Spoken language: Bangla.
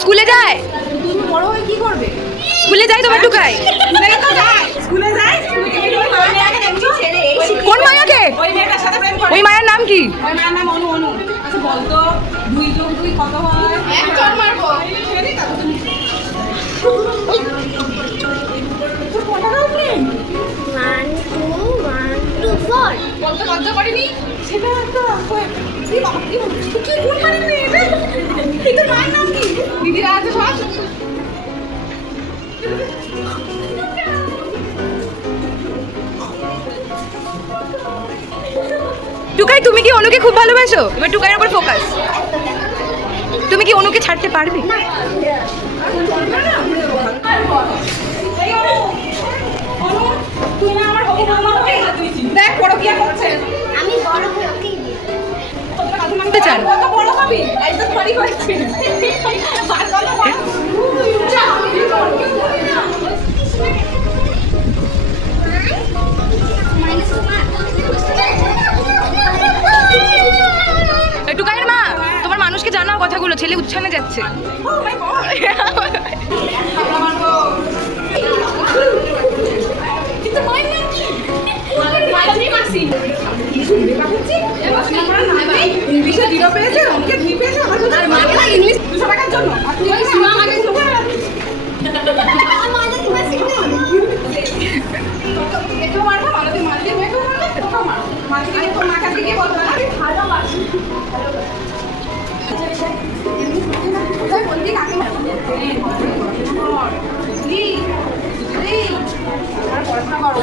স্কুলে যায়? বড় হয়ে কি করবে? স্কুলে যায় তোমার টুকাই? স্কুলে যায়। কোন মায়াকে? ওই মেয়েটার সাথে প্রেম করে। ওই মায়ের নাম কি? ওই মায়ের নাম অনু। অনু আচ্ছা বলতো 2 যোগ 2 কত হয়? এক চড় মারবো। তোর কটাও প্রেম? 1 2 4 বলতে লজ্জা করেনি? সেটা একটা তুই বাবা কি বলছিস? কি কোন মানে নেই এটা? এই তোর মায়ের নাম কি? দিদিরা আছে সব? টুকাই তুমি কি অনুকে খুব ভালোবাসো? এবার টুকাইয়ের উপর ফোকাস। তুমি কি অনুকে ছাড়তে পারবে? তুই না আমার হবু বৌমা হবে? দেখ বড় কি করছে। আমি বড় হয়ে ওকেই করতে চান? কত বড় হবি? একদম বাড়ি হয়েছে। আর কত বড়? টুকাইয়ের মা, তোমার মানুষকে জানাও কথাগুলো, ছেলে উচ্ছানে যাচ্ছে। ও মাই গড। কিন্তু মায়ের নাম কি? মায়ের মাসি। ইংলিশে 0 পেয়েছে, অঙ্কে 2 পেয়েছে, আমার শুধু মাকে না ইংলিশ 200 টাকার জন্য। আর তুই সিনেমা আমাকে শুরু করে একেও মারবো, মালতী মালতী মেয়েকেও মারবো, তোকেও মারবো। মালতীকে তোর মা কাছে গিয়ে বলবো আমি ভালোবাসি। কোথায় বলবি কাকে মারবো? আর পড়াশোনা করো।